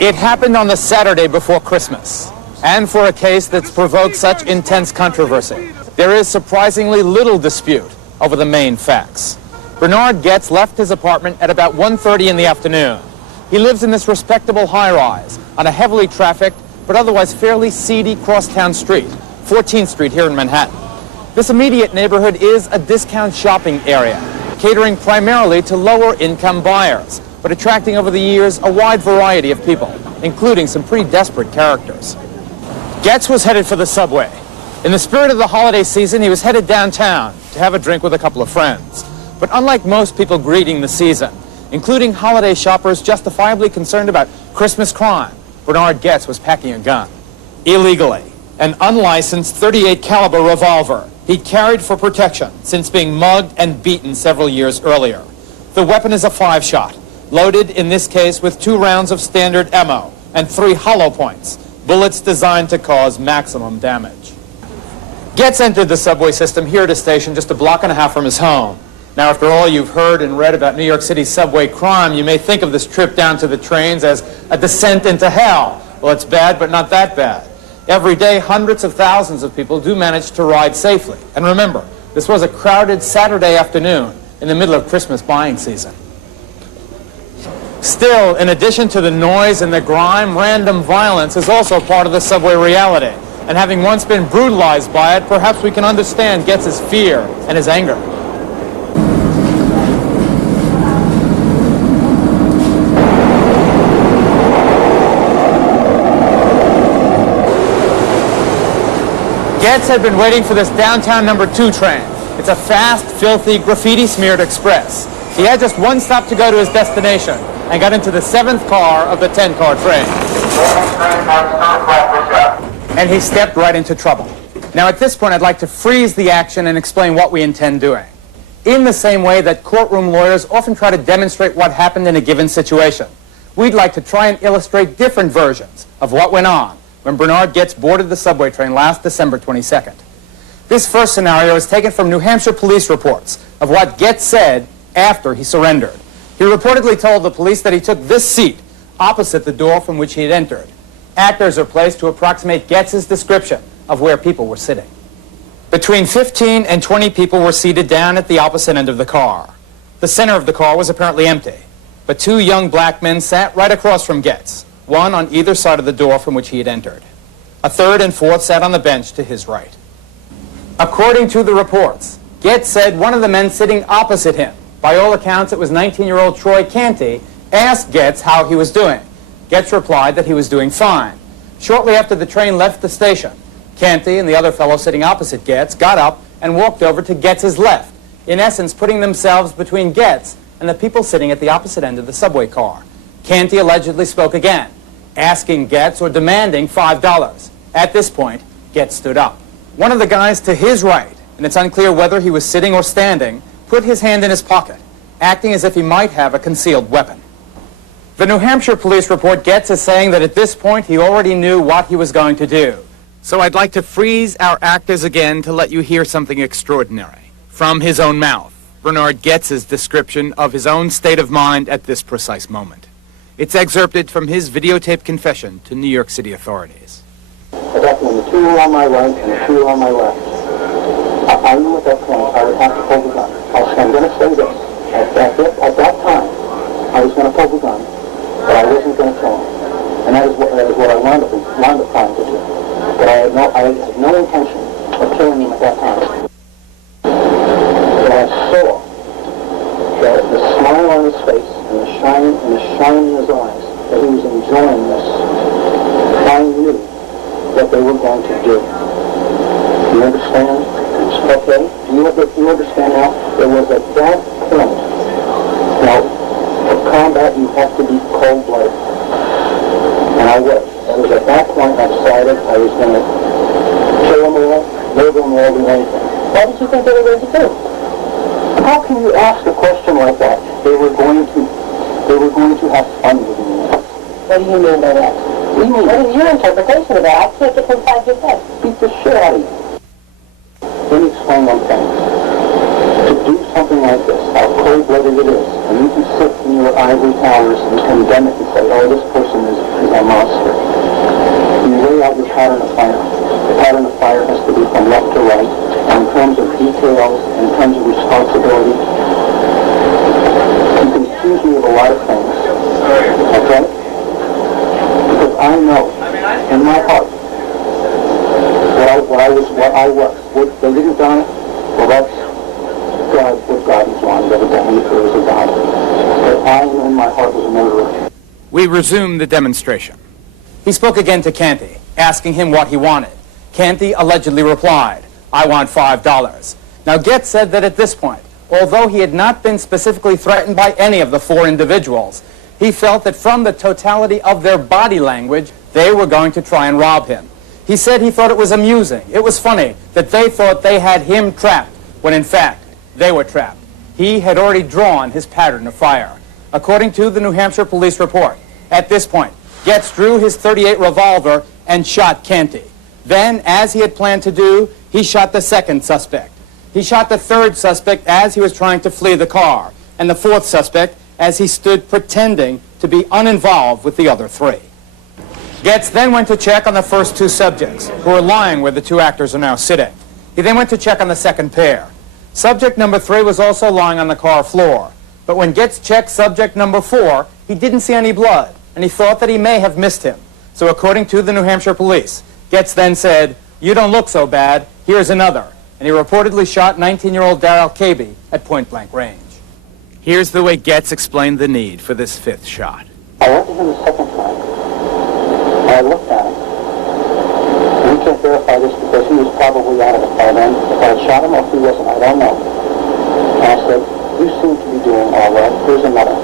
It happened on the Saturday before Christmas, and for a case that's provoked such intense controversy, there is surprisingly little dispute over the main facts. Bernhard Goetz left his apartment at about 1:30 in the afternoon. He lives in this respectable high-rise on a heavily trafficked but otherwise fairly seedy crosstown street, 14th Street here in Manhattan. This immediate neighborhood is a discount shopping area, catering primarily to lower-income buyers, but attracting over the years a wide variety of people, including some pretty desperate characters. Goetz was headed for the subway. In the spirit of the holiday season, he was headed downtown to have a drink with a couple of friends. But unlike most people greeting the season, including holiday shoppers justifiably concerned about Christmas crime, Bernhard Goetz was packing a gun. Illegally. An unlicensed .38 caliber revolver he'd carried for protection since being mugged and beaten several years earlier. The weapon is a 5-shot, loaded in this case with 2 rounds of standard ammo and 3 hollow points, bullets designed to cause maximum damage. Goetz entered the subway system here at a station just a block and a half from his home. Now, after all you've heard and read about New York City's subway crime, you may think of this trip down to the trains as a descent into hell. Well, it's bad, but not that bad. Every day, hundreds of thousands of people do manage to ride safely. And remember, this was a crowded Saturday afternoon in the middle of Christmas buying season. Still, in addition to the noise and the grime, random violence is also part of the subway reality. And having once been brutalized by it, perhaps we can understand Goetz's fear and his anger. Goetz had been waiting for this downtown number 2 train. It's a fast, filthy, graffiti-smeared express. He had just one stop to go to his destination and got into the 7th car of the 10-car train. And he stepped right into trouble. Now, at this point, I'd like to freeze the action and explain what we intend doing. In the same way that courtroom lawyers often try to demonstrate what happened in a given situation, we'd like to try and illustrate different versions of what went on when Bernhard Goetz boarded the subway train last December 22nd. This first scenario is taken from New Hampshire police reports of what Goetz said after he surrendered. He reportedly told the police that he took this seat opposite the door from which he had entered. Actors are placed to approximate Goetz's description of where people were sitting. Between 15 and 20 people were seated down at the opposite end of the car. The center of the car was apparently empty, but 2 young black men sat right across from Goetz, one on either side of the door from which he had entered. A 3rd and 4th sat on the bench to his right. According to the reports, Goetz said one of the men sitting opposite him, by all accounts it was 19-year-old Troy Canty, asked Goetz how he was doing. Goetz replied that he was doing fine. Shortly after the train left the station, Canty and the other fellow sitting opposite Goetz got up and walked over to Goetz's left, in essence putting themselves between Goetz and the people sitting at the opposite end of the subway car. Canty allegedly spoke again, asking Goetz or demanding $5. At this point, Goetz stood up. One of the guys to his right, and it's unclear whether he was sitting or standing, put his hand in his pocket, acting as if he might have a concealed weapon. The New Hampshire police report Goetz is saying that at this point he already knew what he was going to do. So I'd like to freeze our actors again to let you hear something extraordinary. From his own mouth, Bernhard Goetz's description of his own state of mind at this precise moment. It's excerpted from his videotaped confession to New York City authorities. I got the 2 on my right and the 2 on my left. I knew at that point I would have to pull the gun. I'm going to say this. At that time, I was going to pull the gun, but I wasn't going to kill him. And that is what I wound up trying to do. But I had no intention of killing him at that time. But I saw the smile on his face and the shine in his eyes that he was enjoying this. I knew what they were going to do. Do you understand? Okay? Do you understand now? It was at that point. Now, for combat, you have to be cold-blooded. And I was. It was at that point I decided I was going to kill them all, murder them all, do anything. What did you think they were going to do? How can you ask a question like that? They were going to have fun with me. What do you mean by that? What is your interpretation of that? I can't get inside your head. Beat the shit out of you. Let me explain one thing. To do something like this, how cold-blooded it is, and you can sit in your ivory towers and condemn it and say, oh, this person is else in terms of responsibility. You can accuse me of a lot of things, okay? Because I know in my heart what I was. What they didn't die, well, that's God, what God is on. Evidently, there was a God. But I, in my heart, was a murderer. We resume the demonstration. He spoke again to Canty, asking him what he wanted. Canty allegedly replied, "I want $5." Now, Goetz said that at this point, although he had not been specifically threatened by any of the four individuals, he felt that from the totality of their body language, they were going to try and rob him. He said he thought it was amusing, it was funny, that they thought they had him trapped, when in fact, they were trapped. He had already drawn his pattern of fire. According to the New Hampshire police report, at this point, Goetz drew his .38 revolver and shot Canty. Then, as he had planned to do, he shot the second suspect. He shot the third suspect as he was trying to flee the car, and the fourth suspect as he stood pretending to be uninvolved with the other three. Goetz then went to check on the first two subjects, who were lying where the two actors are now sitting. He then went to check on the second pair. Subject number 3 was also lying on the car floor. But when Goetz checked subject number 4, he didn't see any blood, and he thought that he may have missed him. So according to the New Hampshire police, Goetz then said, "You don't look so bad, here's another." And he reportedly shot 19-year-old Darrel Cabey at point-blank range. Here's the way Goetz explained the need for this fifth shot. I went to him the second time, and I looked at him. And we can't verify this because he was probably out of it by then. If I had shot him or if he wasn't, I don't know. And I said, "You seem to be doing all right. Here's another."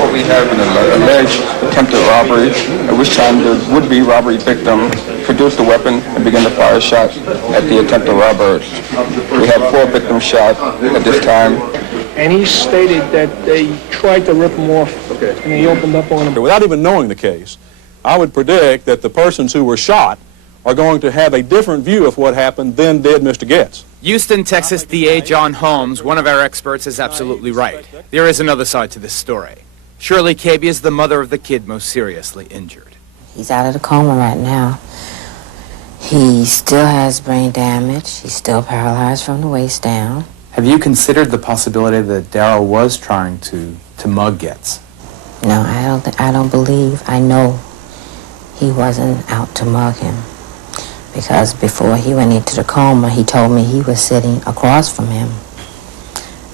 Well, we have an alleged attempted robbery, at which time the would-be robbery victim produced a weapon and began to fire shots at the attempted robbers. We have 4 victims shot at this time. And he stated that they tried to rip him off, and they opened up on him. Without even knowing the case, I would predict that the persons who were shot are going to have a different view of what happened than did Mr. Goetz. Houston, Texas DA John Holmes, one of our experts, is absolutely right. There is another side to this story. Shirley Cabey is the mother of the kid most seriously injured. He's out of the coma right now. He still has brain damage. He's still paralyzed from the waist down. Have you considered the possibility that Darrel was trying to mug Goetz? No, I don't believe. I know he wasn't out to mug him. Because before he went into the coma, he told me he was sitting across from him.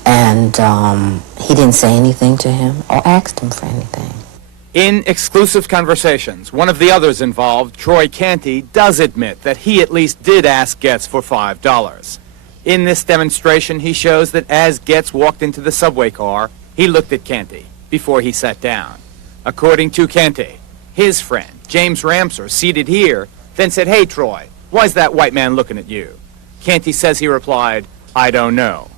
And he didn't say anything to him or asked him for anything. In exclusive conversations, one of the others involved, Troy Canty, does admit that he at least did ask Goetz for $5. In this demonstration, he shows that as Goetz walked into the subway car, he looked at Canty before he sat down. According to Canty, his friend, James Ramser, seated here, then said, "Hey, Troy, why's that white man looking at you?" Canty says he replied, "I don't know."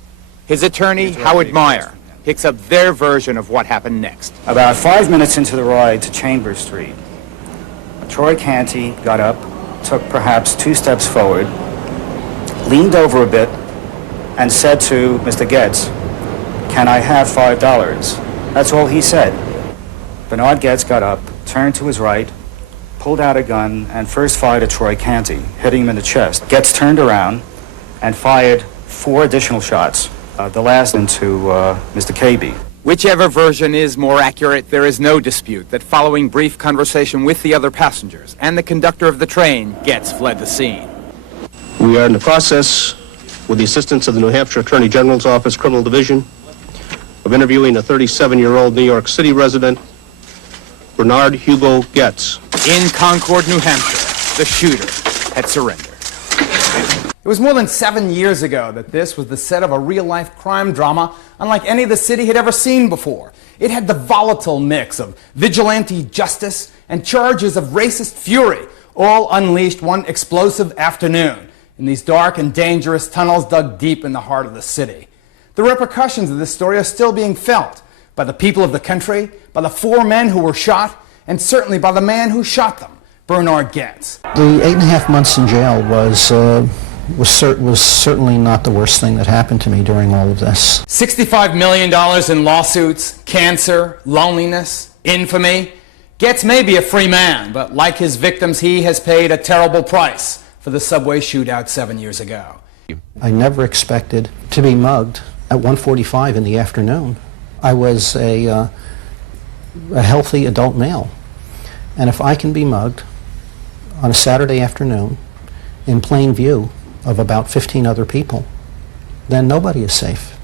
His attorney, Howard Meyer, picks up their version of what happened next. About 5 minutes into the ride to Chambers Street, Troy Canty got up, took perhaps 2 steps forward, leaned over a bit, and said to Mr. Goetz, "Can I have $5? That's all he said. Bernhard Goetz got up, turned to his right, pulled out a gun, and first fired at Troy Canty, hitting him in the chest. Goetz turned around and fired 4 additional shots, the last into Mr. Cabey. Whichever version is more accurate, there is no dispute that following brief conversation with the other passengers and the conductor of the train, Goetz fled the scene. We are in the process, with the assistance of the New Hampshire Attorney General's Office Criminal Division, of interviewing a 37-year-old New York City resident, Bernhard Hugo Goetz. In Concord, New Hampshire, the shooter had surrendered. It was more than 7 years ago that this was the set of a real-life crime drama unlike any the city had ever seen before. It had the volatile mix of vigilante justice and charges of racist fury, all unleashed one explosive afternoon in these dark and dangerous tunnels dug deep in the heart of the city. The repercussions of this story are still being felt by the people of the country, by the 4 men who were shot, and certainly by the man who shot them, Bernhard Goetz. The 8.5 months in jail was certainly not the worst thing that happened to me during all of this. $65 million in lawsuits, cancer, loneliness, infamy. Goetz may be a free man, but like his victims, he has paid a terrible price for the subway shootout 7 years ago. I never expected to be mugged at 1:45 in the afternoon. I was a healthy adult male, and if I can be mugged on a Saturday afternoon in plain view of about 15 other people, then nobody is safe.